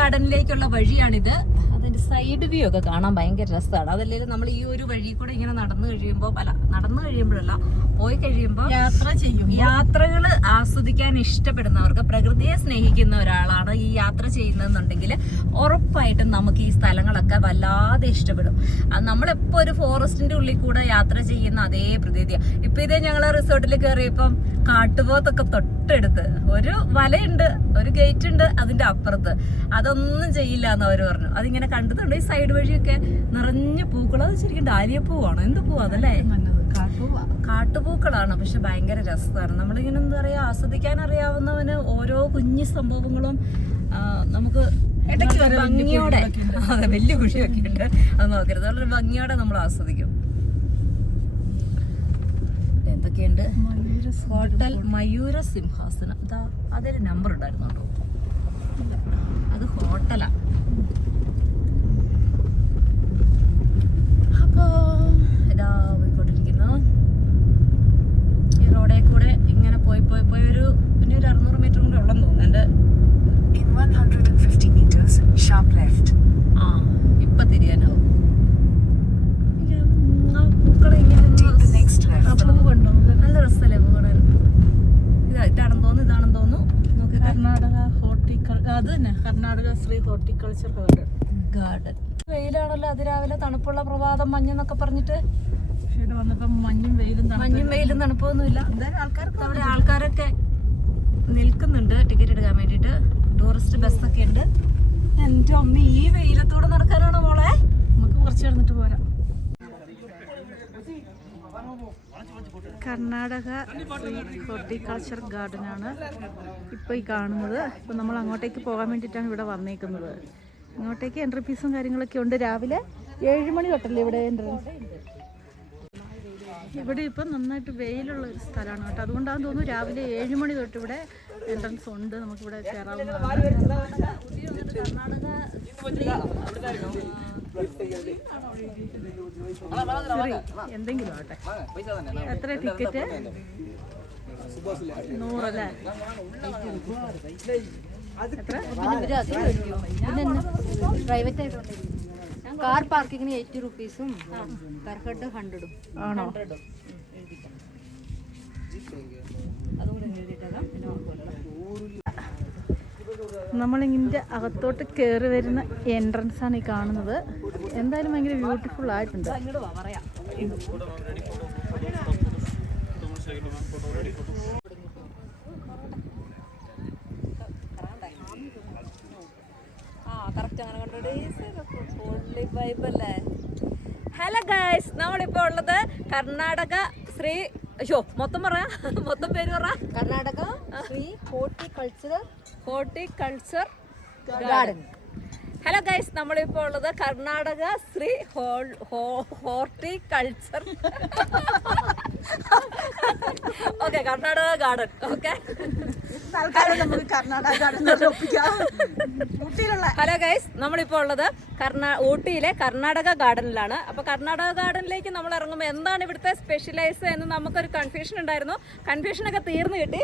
ഗാർഡനിലേക്കുള്ള വഴിയാണിത്. അതിന്റെ side view ഒക്കെ കാണാൻ ഭയങ്കര രസമാണ്. അതല്ലെങ്കിൽ നമ്മൾ ഈ ഒരു വഴി കൂടെ ഇങ്ങനെ നടന്നു കഴിയുമ്പോഴല്ല, പോയി കഴിയുമ്പോൾ യാത്രകൾ ആസ്വദിക്കാൻ ഇഷ്ടപ്പെടുന്നവർക്ക്, പ്രകൃതിയെ സ്നേഹിക്കുന്ന ഒരാളാണ് ഈ യാത്ര ചെയ്യുന്നതെന്നുണ്ടെങ്കിൽ ഉറപ്പായിട്ടും നമുക്ക് ഈ സ്ഥലങ്ങളൊക്കെ വല്ലാതെ ഇഷ്ടപ്പെടും. നമ്മളെപ്പോ ഒരു ഫോറസ്റ്റിന്റെ ഉള്ളിൽ കൂടെ യാത്ര ചെയ്യുന്ന അതേ പ്രതീതിയാണ്. ഇപ്പൊ ഇതേ ഞങ്ങൾ റിസോർട്ടിൽ കയറിയപ്പം കാട്ടുപോത്തൊക്കെ തൊട്ടടുത്ത് ഒരു വലയുണ്ട്, ഒരു ഗേറ്റ് ഉണ്ട് അതിന്റെ അപ്പുറത്ത്. അതൊന്നും ചെയ്യില്ല എന്ന് അവർ പറഞ്ഞു. അതിങ്ങനെ കണ്ടിട്ടുണ്ട്. ഈ സൈഡ് വഴിയൊക്കെ നിറഞ്ഞ പൂക്കൾ. അത് ശരിക്കും ഡാലിയപ്പൂവാണോ എന്ത് പൂവാ അതല്ലേ? കാട്ടുപൂക്കളാണ്. പക്ഷെ ഭയങ്കര രസമാണ്. നമ്മളിങ്ങനെ എന്താ പറയാ, ആസ്വദിക്കാൻ അറിയാവുന്നവന് ഓരോ കുഞ്ഞു സംഭവങ്ങളും നമുക്ക് ഭംഗിയോടെ, അതെ വലിയ കുഷിയൊക്കെ ഉണ്ട്, അത് നോക്കരുത്, വളരെ ഭംഗിയോടെ നമ്മൾ ആസ്വദിക്കും. എന്തൊക്കെയുണ്ട്? ഹോട്ടൽ മയൂര സിംഹാസനം. ഇതാ അതൊരു നമ്പർ ഉണ്ടായിരുന്നു കേട്ടോ. അത് ഹോട്ടലാ. അപ്പോ ഇതാ പോയിക്കൊണ്ടിരിക്കുന്നു. ഈ റോഡേ കൂടെ ഇങ്ങനെ പോയി ഒരു 600 മീറ്റർ കൂടെ ഉള്ളെന്ന് തോന്നുന്നു. എന്റെ ഇപ്പൊ തിരിയാനാവും. പൂക്കളെ ഇങ്ങനെ നല്ല രസമല്ലേ പൂക്കളെ? ഇതാണെന്ന് തോന്നുന്നു. Karnataka Sri horticulture garden. വെയിലാണല്ലോ അതിരാവിലെ, തണുപ്പുള്ള പ്രഭാതം, മഞ്ഞെന്നൊക്കെ പറഞ്ഞിട്ട്. മഞ്ഞും വെയിലും തണുപ്പൊന്നുമില്ല. അവിടെ ആൾക്കാരൊക്കെ നിൽക്കുന്നുണ്ട് ടിക്കറ്റ് എടുക്കാൻ വേണ്ടിട്ട്. ടൂറിസ്റ്റ് ബസ്സൊക്കെ ഉണ്ട്. എന്റെ അമ്മ, ഈ വെയിലത്തൂടെ നടക്കാനാണോ മോളെ? നമുക്ക് കുറച്ച് കിടന്നിട്ട് പോരാം. കർണാടക ഹോർട്ടിക്കൾച്ചർ ഗാർഡനാണ് ഇപ്പോൾ ഈ കാണുന്നത്. ഇപ്പോൾ നമ്മൾ അങ്ങോട്ടേക്ക് പോകാൻ വേണ്ടിയിട്ടാണ് ഇവിടെ വന്നേക്കുന്നത്. ഇങ്ങോട്ടേക്ക് എൻട്രി ഫീസും കാര്യങ്ങളൊക്കെ ഉണ്ട്. രാവിലെ 7 മണി തൊട്ടല്ലേ ഇവിടെ എൻട്രൻസ്. ഇവിടെ ഇപ്പം നന്നായിട്ട് വെയിലുള്ള ഒരു സ്ഥലമാണ് കേട്ടോ. അതുകൊണ്ടാണെന്ന് തോന്നുന്നു രാവിലെ 7 മണി തൊട്ട് ഇവിടെ എൻട്രൻസ് ഉണ്ട്. നമുക്കിവിടെ കയറാവുന്നതാണ്. എന്തെങ്കിലും ആട്ടെ. എത്ര ടിക്കറ്റ്? 100 അല്ലേ? പ്രൈവറ്റ് ആയിട്ടുണ്ട്. കാർ പാർക്കിങ്ങിന് 80 റുപ്പീസും പെർ ഹെഡ് 100 ആണോ? നമ്മളിതിൻ്റെ അകത്തോട്ട് കയറി വരുന്ന എൻട്രൻസ് ആണ് ഈ കാണുന്നത്. എന്തായാലും ഭയങ്കര ബ്യൂട്ടിഫുൾ ആയിട്ടുണ്ട്. ഹലോ ഗൈസ്, നമ്മളിപ്പോ ഉള്ളത് കർണാടക ശ്രീ മൊത്തം പേര് പറ. Karnataka Sri horticulture garden. Hello guys, നമ്മളിപ്പോൾ ഉള്ളത് Karnataka Sri horticulture okay Karnataka garden. Okay, hello guys, നമ്മളിപ്പോൾ ഉള്ളത് ഊട്ടിയിലെ കർണാടക ഗാർഡനിലാണ്. അപ്പോൾ കർണാടക ഗാർഡനിലേക്ക് നമ്മൾ ഇറങ്ങുമ്പോൾ എന്താണ് ഇവിടുത്തെ സ്പെഷ്യലൈസ് എന്ന് നമുക്കൊരു കൺഫ്യൂഷൻ ഉണ്ടായിരുന്നു. കൺഫ്യൂഷനൊക്കെ തീർന്നു കിട്ടി.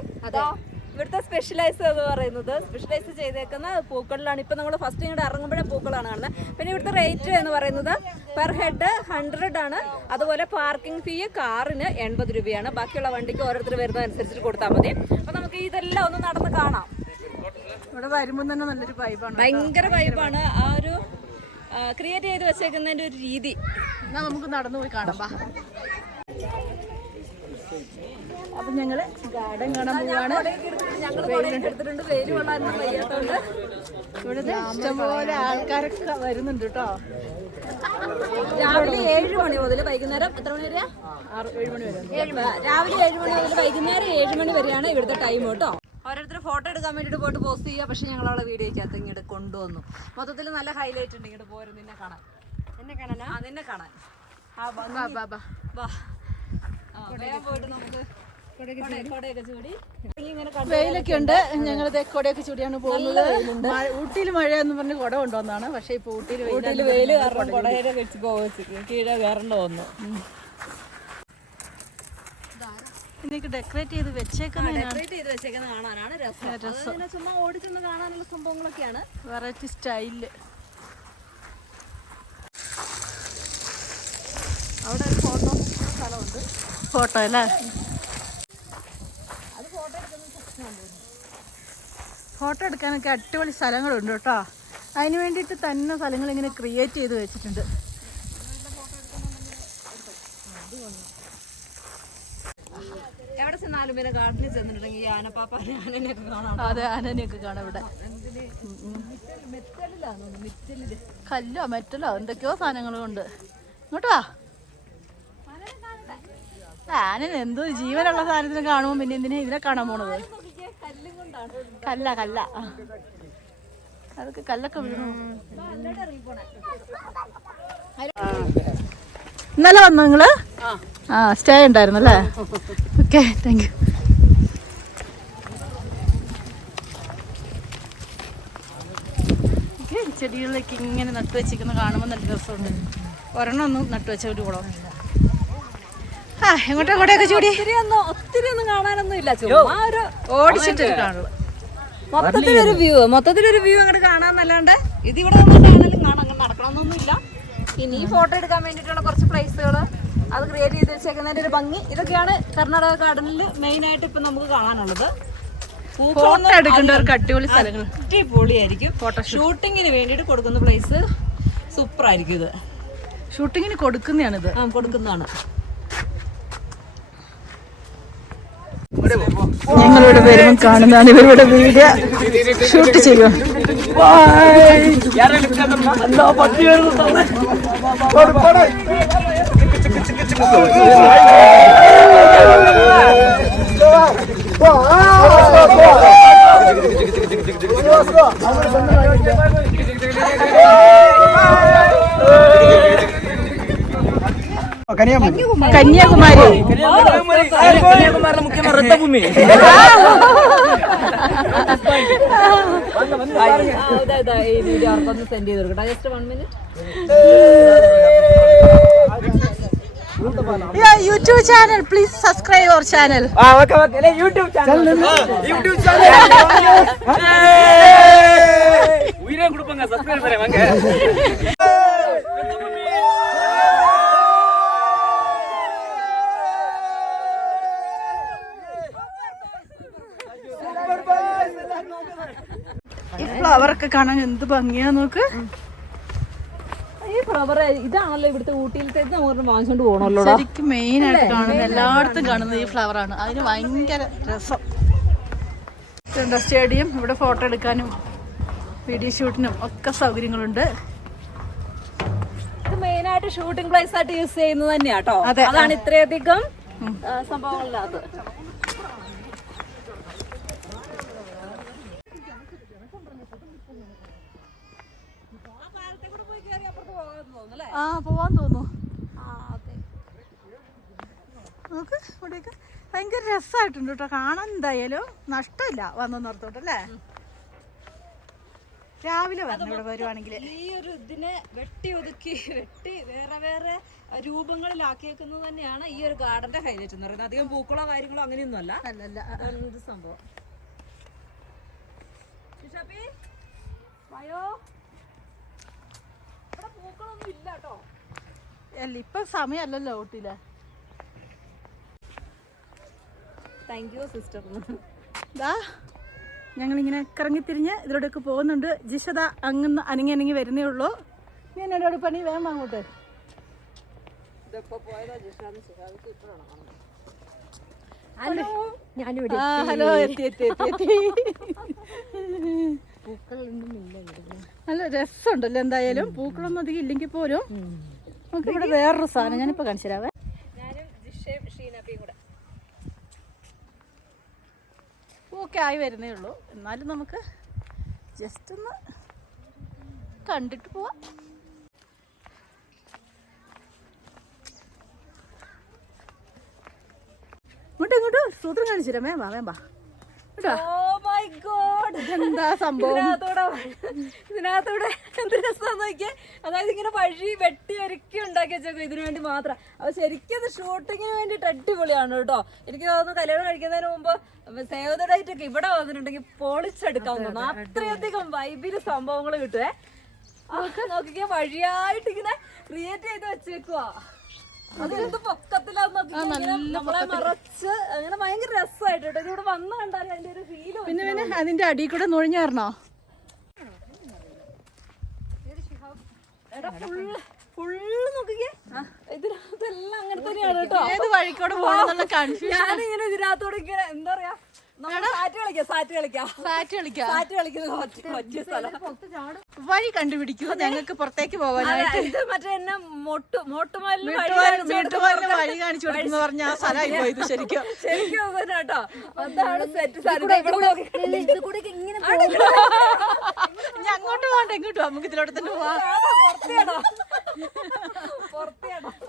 ഇവിടുത്തെ സ്പെഷ്യലൈസ് എന്ന് പറയുന്നത്, സ്പെഷ്യലൈസ് ചെയ്തേക്കുന്ന പൂക്കളിലാണ്. ഇപ്പം നമ്മൾ ഫസ്റ്റ് ഇങ്ങോട്ട് ഇറങ്ങുമ്പോഴേ പൂക്കളാണ് കാണുന്നത്. പിന്നെ ഇവിടുത്തെ റേറ്റ് എന്ന് പറയുന്നത് പെർ ഹെഡ് 100 ആണ്. അതുപോലെ പാർക്കിംഗ് ഫീ കാറിന് 80 രൂപയാണ്. ബാക്കിയുള്ള വണ്ടിക്ക് ഓരോരുത്തർ വരുന്നതനുസരിച്ചിട്ട് കൊടുത്താൽ മതി. അപ്പോൾ നമുക്ക് ഇതെല്ലാം ഒന്ന് നടന്ന് കാണാം. ഇവിടെ വരുമ്പോൾ തന്നെ നല്ലൊരു വൈബാണ്, ഭയങ്കര വൈബാണ്. ആ ഒരു ക്രിയേറ്റ് ചെയ്ത് വെച്ചേക്കുന്നതിൻ്റെ ഒരു രീതി. എന്നാൽ നമുക്ക് നടന്നു പോയി കാണാം. അപ്പം ഞങ്ങൾ ഗാർഡൻ കാണാൻ പോവാണ്. ഇവിടെ ഇഷ്ടംപോലെ ആൾക്കാരൊക്കെ വരുന്നുണ്ട് കേട്ടോ. രാവിലെ 7 മണി മുതൽ വൈകുന്നേരം എത്ര മണി വരെയാ? 7 മണി വരെ. രാവിലെ 7 മണി മുതൽ വൈകുന്നേരം 7 മണി വരെയാണ് ഇവിടുത്തെ ടൈം കേട്ടോ. ഓരോരുത്തർ ഫോട്ടോ എടുക്കാൻ വേണ്ടിയിട്ട് പോയിട്ട് പോസ്റ്റ് ചെയ്യുക. പക്ഷെ ഞങ്ങളവിടെ വീഡിയോക്കകത്ത് ഇങ്ങോട്ട് കൊണ്ടുവന്നു. മൊത്തത്തിൽ നല്ല ഹൈലൈറ്റ് ഉണ്ട്. ഇങ്ങോട്ട് പോരും നിന്നെ കാണാൻ. നിന്നെ കാണാൻ പോയിട്ട് നമുക്ക് വെയിലൊക്കെ ഉണ്ട്. ഞങ്ങൾ കൊടയൊക്കെ ചൂടിയാണ് പോകുന്നത്. ഊട്ടിയിൽ മഴയെന്ന് പറഞ്ഞ് കുട കൊണ്ടുവന്നാണ്. പക്ഷെ ഇപ്പൊ ഊട്ടിയിൽ വെയിൽ കാരണം കുടയുടെ വെച്ച് കീഴെ കയറേണ്ട വന്നു. ഇതിനൊക്കെ ഡെക്കറേറ്റ് ചെയ്ത് വെച്ചേക്കുന്നതിനാണ്. ഡെക്കറേറ്റ് ചെയ്ത് വെച്ചേക്കുന്നത് കാണാനാണ് രസം. അതിങ്ങനെ ചുമ്മാ ഓടിച്ചൊന്ന് കാണാനുള്ള സംഭവങ്ങളൊക്കെയാണ്. വെറൈറ്റി സ്റ്റൈലില്. അവിടെ ഒരു ഫോട്ടോ സ്ഥലമുണ്ട്. ഫോട്ടോ അല്ലേ? അത് ഫോട്ടോ എടുക്കുന്ന സെക്ഷനാണ്. ഫോട്ടോ എടുക്കാനൊക്കെ അടിപൊളി സ്ഥലങ്ങളുണ്ട് കേട്ടോ. അതിന് വേണ്ടിയിട്ട് തന്നെ സ്ഥലങ്ങൾ ഇങ്ങനെ ക്രിയേറ്റ് ചെയ്ത് വെച്ചിട്ടുണ്ട്. എവിടെ ചെന്നാലും പിന്നെ ഗാർഡനിൽ ചെന്നിട്ടുണ്ടെങ്കിൽ ഈ ആനപ്പാപ്പാനെ ആനനെയൊക്കെ കാണാം. അതെ, ആനനെയൊക്കെ കാണാം ഇവിടെ. കല്ലോ മെറ്റലോ എന്തൊക്കെയോ സാധനങ്ങളും ഉണ്ട്. ഇങ്ങോട്ട് വാ. ആന എന്തോ ജീവനുള്ള സാധനത്തിന് കാണുമ്പോൾ പിന്നെ എന്തിനാ ഇതിനെ കാണാൻ പോണത്? കല്ല കല്ല അതൊക്കെ കല്ലൊക്കെ വീണു. ഇന്നലെ വന്നു നിങ്ങള്? ആ, സ്റ്റേ ഉണ്ടായിരുന്നല്ലേ? Okay, thank you. ചെടികളിലേക്ക് ഇങ്ങനെ നട്ടുവെച്ചിരിക്കുന്ന കാണുമ്പോൾ നല്ല രസമുണ്ട്. ഒരെണ്ണം ഒന്നും നട്ടുവെച്ച ഒരു കുളമില്ല. ആ, എങ്ങോട്ടൊക്കെ ചൂടി ഒത്തിരി ഒന്നും കാണാനൊന്നും ഇല്ല. ചുമ്മാ ഒരു ഓടിച്ചിട്ട് കാണുള്ളൂ. മൊത്തത്തിലൊരു വ്യൂ അങ്ങോട്ട് കാണാന്നല്ലാണ്ട് ഇതിവിടെ വന്നിട്ടാണെങ്കിലും കാണാൻ അങ്ങനെ നടക്കണമെന്നൊന്നും ഇല്ല. ഇനി ഫോട്ടോ എടുക്കാൻ വേണ്ടിയിട്ടുള്ള കുറച്ച് പ്ലേസുകൾ അത് ക്രിയേറ്റ് ചെയ്ത് വെച്ചേക്കുന്നതിന്റെ ഒരു ഭംഗി ഇതൊക്കെയാണ് കർണാടക ഗാർഡനിൽ മെയിൻ ആയിട്ട് ഇപ്പൊ നമുക്ക് കാണാനുള്ളത്. ഫോട്ടോ എടുക്കേണ്ടവർക്ക് അടിപൊളി സ്ഥലങ്ങൾ, അടിപൊളിയായിരിക്കും. ഫോട്ടോ ഷൂട്ടിങ്ങിന് വേണ്ടിയിട്ട് കൊടുക്കുന്ന പ്ലേസ് സൂപ്പർ ആയിരിക്കും. ഇത് ഷൂട്ടിങ്ങിന് കൊടുക്കുന്നതാണിത്. കൊടുക്കുന്നതാണ്. ഞങ്ങളിവിടെ വരുമ്പോൾ കാണുന്നതാണ് ഇവരുടെ വീഡിയോ ഷൂട്ട് ചെയ്യും. കന്യാകുമാരി മുഖ്യമന്ത്രി സെൻഡ് ചെയ്ത് കൊടുക്കട്ടെ. Just 1 minute. YouTube channel, please subscribe our channel. YouTube channel. உயிரே கொடுப்பாங்க சப்ஸ்கிரைப் பண்ணி வாங்க. ഈ ഫ്ലവറൊക്കെ കാണാൻ എന്ത് ഭംഗിയാ നോക്ക്. ഈ ഫ്ലവർ ഇതാണല്ലോ ഇവിടുത്തെ ഊട്ടിയിലത്തെ വാങ്ങിച്ചോണ്ട് പോകണല്ലോ. ശരിക്കും മെയിൻ ആയിട്ട് കാണുന്നത് എല്ലായിടത്തും കാണുന്നത് ഈ ഫ്ലവർ ആണ്. അതിന് ഭയങ്കര രസം. സ്റ്റേഡിയം, ഇവിടെ ഫോട്ടോ എടുക്കാനും വീഡിയോ ഷൂട്ടിനും ഒക്കെ സൗകര്യങ്ങളുണ്ട്. ഇത് മെയിൻ ആയിട്ട് ഷൂട്ടിംഗ് പ്ലേസ് ആയിട്ട് യൂസ് ചെയ്യുന്നത് തന്നെയാട്ടോ. അതാണ് ഇത്രയധികം സംഭവങ്ങളില്ലാത്ത. ആ, പോവാൻ തോന്നുന്നു. നോക്ക് ഇവിടെയൊക്കെ ഭയങ്കര രസമായിട്ടുണ്ട് കേട്ടോ കാണാൻ. എന്തായാലും നഷ്ടമില്ല വന്നോർത്തോട്ടല്ലേ. രാവിലെ വരണം ഇവിടെ വരുവാണെങ്കിൽ. ഈ ഒരു ഇതിനെ വെട്ടി ഒതുക്കി വേറെ വേറെ രൂപങ്ങളിലാക്കിയേക്കുന്നത് തന്നെയാണ് ഈ ഒരു ഗാർഡന്റെ ഹൈലൈറ്റ് എന്ന് പറയുന്നത്. അധികം പൂക്കളോ കാര്യങ്ങളോ അങ്ങനെയൊന്നും അല്ല. ഇത് സംഭവം. ഇവിടെ പൂക്കളൊന്നും ഇല്ല കേട്ടോ. അല്ല, ഇപ്പൊ സമയമല്ലല്ലോ ഊട്ടിയിലെ. Thank you sister. ഞങ്ങളിങ്ങനെ കറങ്ങിത്തിരിഞ്ഞ് ഇതിലൂടെയൊക്കെ പോകുന്നുണ്ട്. ജിഷത അങ്ങ് അനങ്ങി വരുന്നേ ഉള്ളൂ. നീ എന്നോട് പണി വേഗം അങ്ങോട്ട്. ഹലോ, എത്തി. നല്ല രസമുണ്ടല്ലോ. എന്തായാലും പൂക്കളൊന്നും അധികം ഇല്ലെങ്കിൽ പോലും നമുക്ക് ഇവിടെ വേറൊരു സാധനം ഞാനിപ്പോ കാണിച്ചു തരാവേ. പൂക്കെ ആയി വരുന്നേ ഉള്ളൂ. എന്നാലും നമുക്ക് ജസ്റ്റ് ഒന്ന് കണ്ടിട്ട് പോവാം. ഇങ്ങോട്ട് സൂത്രം കാണിച്ചു തരാം. വേമ്പാ Oh my ഗോഡ്, എന്താ സംഭവം? ഇതിനകത്തൂടെ എന്ത് രസം നോക്കിയേ. അതായത് ഇങ്ങനെ വഴി വെട്ടി ഒരുക്കി ഉണ്ടാക്കി വെച്ചേക്കും ഇതിനു വേണ്ടി മാത്രം. അപ്പൊ ശരിക്കും ഇത് ഷൂട്ടിങ്ങിന് വേണ്ടിട്ട് അടിപൊളിയാണ് കേട്ടോ. എനിക്ക് തോന്നുന്നു കല്യാണം കഴിക്കുന്നതിന് മുമ്പ് സേവ് ദ ഡേറ്റ് ഒക്കെ ഇവിടെ വന്നിട്ടുണ്ടെങ്കിൽ പൊളിച്ചെടുക്കാൻ തോന്നുന്നു. അത്രയധികം വൈബില് സംഭവങ്ങൾ കിട്ടുവേ. നോക്കിക്കേ, വഴിയായിട്ട് ഇങ്ങനെ ക്രിയേറ്റ് ചെയ്ത് വെച്ചേക്കുവാ. അതിനെന്ത് പൊക്കത്തിലാന്ന് നമ്മളെ മറച്ച് അങ്ങനെ ഭയങ്കര രസമായിട്ട് കേട്ടോ. ഇതിവിടെ വന്ന് കണ്ടാലും അതിന്റെ ഒരു ഫീല്. പിന്നെ അതിന്റെ അടിയിൽ കൂടെ നുഴഞ്ഞു വരണോ? ഫുള്ള് നോക്കിക്കേ, ഇതിനകത്തെല്ലാം അങ്ങനെ തന്നെയാണ് കേട്ടോ. ഏത് വഴിക്കൂടെ പോകണമെന്നുള്ള കൺഫ്യൂഷൻ. ഞാനിങ്ങനെ ഇതിനകത്തോടെ ഇങ്ങനെ എന്താ പറയാ, സാറ്റ് കളിക്കുന്ന പറ്റിയ സ്ഥലം. വഴി കണ്ടുപിടിക്കൂ ഞങ്ങൾക്ക് പുറത്തേക്ക് പോകാനായിട്ട്. ഇത് മറ്റേ എന്നെ മോട്ടുമാലിന് വീട്ടുകാരന് വഴി കാണിച്ചു കൊടുക്കുന്ന പറഞ്ഞ ആ സ്ഥലമായി പോയത് ശരിക്കും കേട്ടോ. അതാണ് സെറ്റ് സ്ഥലം. ഇനി അങ്ങോട്ട് പോകണ്ട, ഇങ്ങോട്ട് നമുക്ക് ഇതിലോട്ട് തന്നെ പോവാം.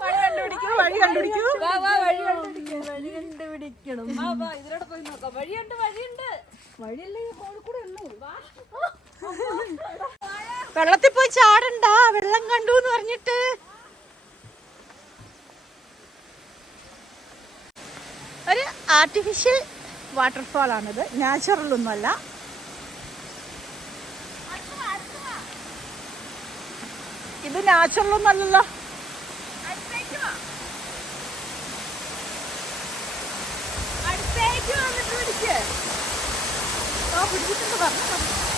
വഴി കണ്ടുപിടിക്കൂ, വഴി കണ്ടുപിടിക്കൂ. ഇതിലൂടെ പോയി നോക്കാം. വഴിയുണ്ട്, വഴിയല്ലേ കൂടെ ഉള്ളൂ. വെള്ളത്തിൽ പോയി ചാടണ്ട, വെള്ളം കണ്ടു എന്ന് പറഞ്ഞിട്ട്. ഒരു ആർട്ടിഫിഷ്യൽ വാട്ടർഫാൾ ആണിത്, നാച്ചുറൽ ഒന്നുമല്ല. ഇത് നാച്ചുറൽ ഒന്നല്ലല്ലോ.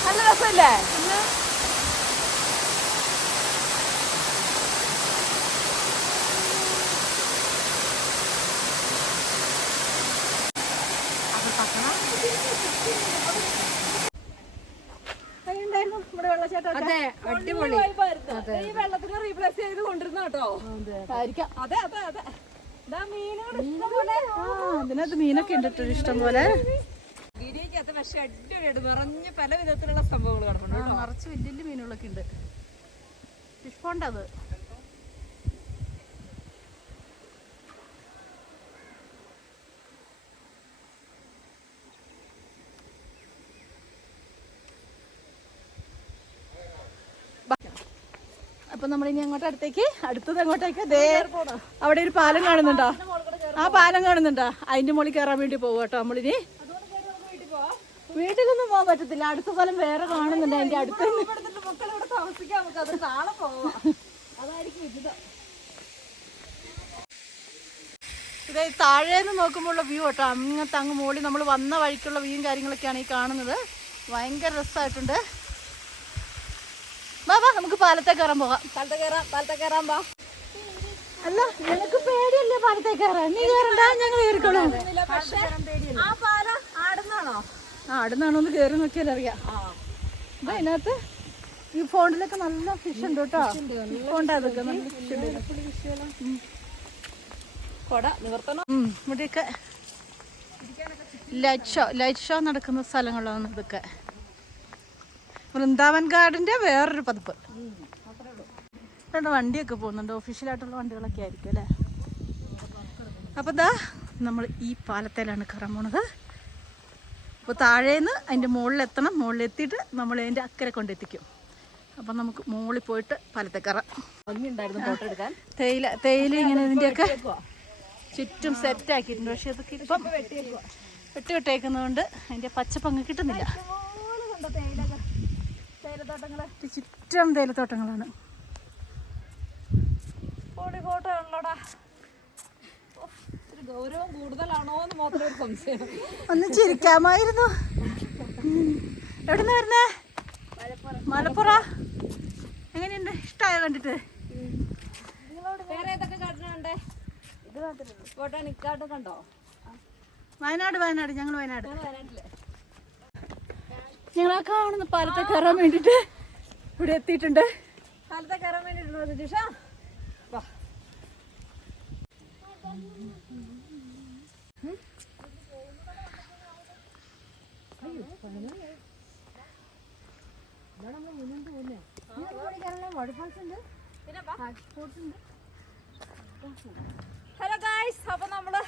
നല്ല രസമല്ലേ? അതെ, അടിപൊളി. ഈ വെള്ളത്തിന് റീപ്ലേസ് ചെയ്ത് കൊണ്ടിരുന്ന കേട്ടോ. അതെ അതെ അതെ. അതിനകത്ത് മീനൊക്കെ ഉണ്ട് ഇഷ്ടം പോലെ. വീഡിയോക്കകത്ത് പക്ഷെ അടിപൊളിയായിട്ട് നിറഞ്ഞ് പല വിധത്തിലുള്ള സംഭവങ്ങൾ കിടപ്പുണ്ട്. നിറച്ച് വലിയ വലിയ മീനുകളൊക്കെ ഉണ്ട്. ഫിഷ് പോണ്ട് അത്. അപ്പൊ നമ്മളിനി അങ്ങോട്ട് അടുത്തത് അങ്ങോട്ടേക്ക്. അവിടെ ഒരു പാലം കാണുന്നുണ്ടോ? ആ പാലം കാണുന്നുണ്ടോ? അതിന്റെ മുകളിൽ കയറാൻ വേണ്ടി പോകും കേട്ടോ നമ്മളിനി. വീട്ടിലൊന്നും പോകാൻ പറ്റത്തില്ല, അടുത്ത സ്ഥലം വേറെ കാണുന്നുണ്ട് അതിന്റെ അടുത്ത്. ഇത് താഴേന്ന് നോക്കുമ്പോഴുള്ള വ്യൂ കേട്ടോ. അങ്ങനത്തെ അങ്ങ് മുകളിൽ നമ്മൾ വന്ന വഴിക്കുള്ള വ്യൂവും കാര്യങ്ങളൊക്കെയാണ് ഈ കാണുന്നത്. ഭയങ്കര രസമായിട്ടുണ്ട്. വാ നമുക്ക് പാലത്തെ കയറാൻ പോകാം. പാലത്തെ കയറാൻ വാ. അല്ല, നിനക്ക് പേടിയല്ലേ പാലത്തെ കയറാൻ? നീ കയറണ്ട, ഞങ്ങൾ കയറിക്കോളൂ. ആ പാലം ആടുന്നാണോ? ആടുന്നാണോ ഒന്ന് കയറി നോക്കിയാൽ അറിയാം. അതിനകത്ത് ഈ ഫോണിലൊക്കെ നല്ല ഫിഷ് ഉണ്ട് കേട്ടോ. ഫോണ്ടതൊക്കെ നല്ല ഫിഷ് ഉണ്ട്. ഇവിടെയൊക്കെ ലൈറ്റ് ഷോ നടക്കുന്ന സ്ഥലങ്ങളാണ് ഇതൊക്കെ. വൃന്ദാവൻ ഗാർഡന്റെ വേറൊരു പതിപ്പ്. രണ്ട് വണ്ടിയൊക്കെ പോകുന്നുണ്ട്, ഒഫീഷ്യലായിട്ടുള്ള വണ്ടികളൊക്കെ ആയിരിക്കും അല്ലേ. അപ്പോൾ ദാ നമ്മൾ ഈ പാലത്തേലാണ് കയറാൻ പോണത്. അപ്പോൾ താഴേന്ന് അതിൻ്റെ മുകളിലെത്തണം. മുകളിലെത്തിയിട്ട് നമ്മൾ അതിൻ്റെ അക്കരെ കൊണ്ടെത്തിക്കും. അപ്പം നമുക്ക് മുകളിൽ പോയിട്ട് പാലത്തെ കയറാം. തേയില ഇങ്ങനെ ഇതിൻ്റെയൊക്കെ ചുറ്റും സെറ്റാക്കിയിട്ടുണ്ട്. പക്ഷെ അതൊക്കെ ഇപ്പം വെട്ടിയിട്ടേക്കുന്നതുകൊണ്ട് അതിൻ്റെ പച്ചപ്പങ്ങ് കിട്ടുന്നില്ല. ചുറ്റും തേയിലത്തോട്ടങ്ങളാണ്. ഗൗരവം കൂടുതലാണോ എന്ന് മാത്രം ഒരു സംശയം. ഒന്ന് ചിരിക്കാമായിരുന്നു. എവിടുന്ന് വരുന്നേ? മലപ്പുറ. എങ്ങനെയുണ്ട്? ഇഷ്ടമായോ കണ്ടിട്ട്? വേറെ ഏതൊക്കെ ഗാർഡൻ കണ്ടേ? ബൊട്ടാണിക് ഗാർഡൻ കണ്ടോ? വയനാട്. ഞങ്ങൾ വയനാട്. ഞങ്ങൾ ആ കാണുന്ന പാലത്തെ കയറാൻ വേണ്ടിട്ട് ഇവിടെ എത്തിയിട്ടുണ്ട്. പാലത്തെ കയറാൻ വേണ്ടിട്ടുണ്ടോ ജിഷ? വാ. ഹലോ ഗായ്സ്, അപ്പൊ നമ്മള്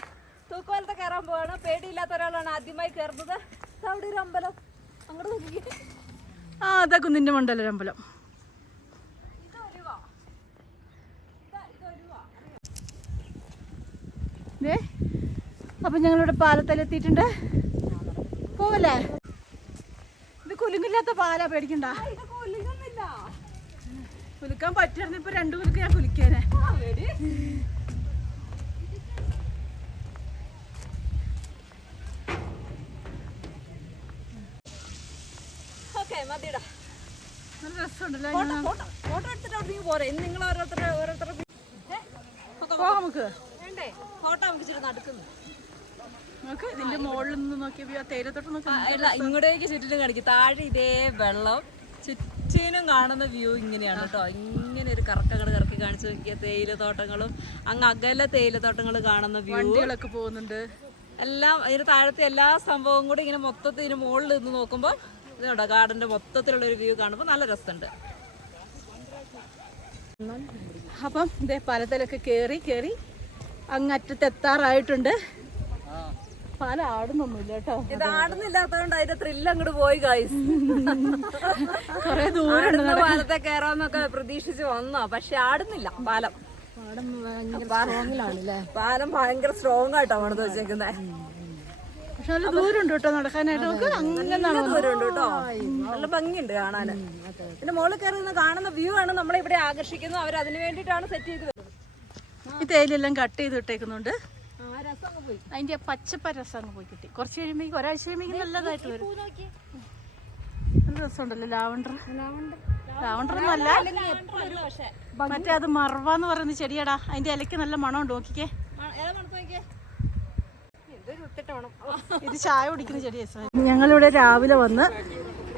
തൂക്കുപാലത്തെ കയറാൻ പോവാണ്. പേടിയില്ലാത്ത ഒരാളാണ് ആദ്യമായി കയറുന്നത്. അവിടെ ഒരു അമ്പലം അങ്ങോട്ട് നോക്കിക്കേ. ആ അതാ കുന്നിൻ്റെ മണ്ടലൊരമ്പലം. അപ്പം ഞങ്ങളിവിടെ പാലത്തിലെത്തിയിട്ടുണ്ട്. പോവല്ലേ? ഇത് കുലുങ്ങില്ലാത്ത പാലാ, പേടിക്കണ്ട. കുലുക്കാൻ പറ്റുമായിരുന്നു. ഇപ്പൊ 2 കുലുക്ക് ഞാൻ കുലിക്കേനെ. നല്ല രസമുണ്ടല്ലോ. ഫോട്ടോ എടുത്തിട്ട് അവിടെ നീ പോരെ. നിങ്ങൾ ഓരോരുത്തരുടെ പോകാം നമുക്ക്. വേണ്ടേ ഫോട്ടോ നമുക്ക് ഇച്ചിരി നടക്കുന്നു. നോക്ക് ഇതിന്റെ മുകളിൽ നിന്ന് നോക്കിയ തേയിലത്തോട്ട് നോക്കാം. ഇങ്ങോട്ടേക്ക് ചുറ്റിനും കാണിക്കും. താഴെ ഇതേ വെള്ളം, ചുറ്റിനും കാണുന്ന വ്യൂ ഇങ്ങനെയാണ് കേട്ടോ. ഇങ്ങനെ ഒരു കറക്കി കാണിച്ചു നോക്കിയ തേയിലത്തോട്ടങ്ങളും അങ്ങ് അകലെ തേയിലത്തോട്ടങ്ങൾ കാണുന്ന വ്യൂ. വണ്ടികളൊക്കെ പോകുന്നുണ്ട്. എല്ലാം അതിന് താഴത്തെ എല്ലാ സംഭവവും കൂടി ഇങ്ങനെ മൊത്തത്തിൽ ഇതിന് മുകളിൽ നിന്ന് നോക്കുമ്പോൾ ഇതുണ്ടോ ഗാർഡന്റെ മൊത്തത്തിലുള്ള ഒരു വ്യൂ കാണുമ്പോൾ നല്ല രസമുണ്ട്. അപ്പം ഇതേ പാലത്തിലൊക്കെ കേറി അങ്ങറ്റത്ത് എത്താറായിട്ടുണ്ട്. പാലം ആടുന്നൊന്നുമില്ല കേട്ടോ. ഇത് ആടുന്നില്ലാത്തതുകൊണ്ട് അതിന്റെ ത്രില്ല് അങ്ങോട്ട് പോയി ഗൈസ്. കൊറേ ദൂരം പാലത്തെ കയറാന്നൊക്കെ പ്രതീക്ഷിച്ച് വന്നോ, പക്ഷെ ആടുന്നില്ല പാലം. പാലം ഭയങ്കര സ്ട്രോങ് ആയിട്ടാണ് പണിത് വെച്ചേക്കുന്നത്. പക്ഷെ നല്ല ദൂരമുണ്ട് കേട്ടോ നടക്കാനായിട്ട്. നമുക്ക് അങ്ങനെ ദൂരമുണ്ട് കേട്ടോ. നല്ല ഭംഗിയുണ്ട് കാണാന്. പിന്നെ മുകളിൽ കയറി നിന്ന് കാണുന്ന വ്യൂ ആണ് നമ്മളെ ഇവിടെ ആകർഷിക്കുന്നത്. അവർ അതിന് വേണ്ടിയിട്ടാണ് സെറ്റ് ചെയ്ത് ഈ തേയിലെല്ലാം കട്ട് ചെയ്ത് ഇട്ടേക്കുന്നുണ്ട്. അതിന്റെ പച്ചപ്പ രസം അങ്ങ് പോയി കിട്ടി. കുറച്ച് കഴിയുമ്പോൾ ഒരാഴ്ച കഴിയുമ്പോൾ നല്ലതായിട്ട് വരും. നല്ല രസമുണ്ടല്ലോ ലാവണ്ടർ. ലാവണ്ടർ ഒന്നല്ല, മറ്റേ അത് മറവാന്ന് പറയുന്ന ചെടിയാടാ. അതിന്റെ ഇലയ്ക്ക് നല്ല മണമുണ്ട്. നോക്കിക്കേ, ഇത് ചായ കുടിക്കുന്ന ചെടിയാ. ഞങ്ങളിവിടെ രാവിലെ വന്ന്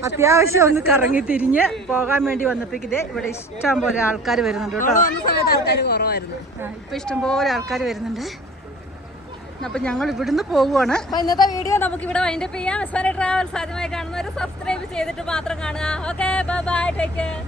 അത്യാവശ്യം ഒന്ന് കറങ്ങി തിരിഞ്ഞ് പോകാൻ വേണ്ടി വന്നപ്പോഴേ ഇവിടെ ഇഷ്ടം പോലെ ആൾക്കാർ വരുന്നുണ്ട് കേട്ടോ. ഇപ്പൊ ഇഷ്ടം പോലെ ആൾക്കാർ വരുന്നുണ്ട്. അപ്പൊ ഞങ്ങൾ ഇവിടുന്ന് പോവുകയാണ്. അപ്പൊ ഇന്നത്തെ വീഡിയോ നമുക്ക് ഇവിടെ വൈൻഡപ്പ് ചെയ്യാം. ട്രാവൽസ് ആദ്യമായി കാണുന്നവർ സബ്സ്ക്രൈബ് ചെയ്തിട്ട് മാത്രം കാണുക. Okay, bye bye, take care.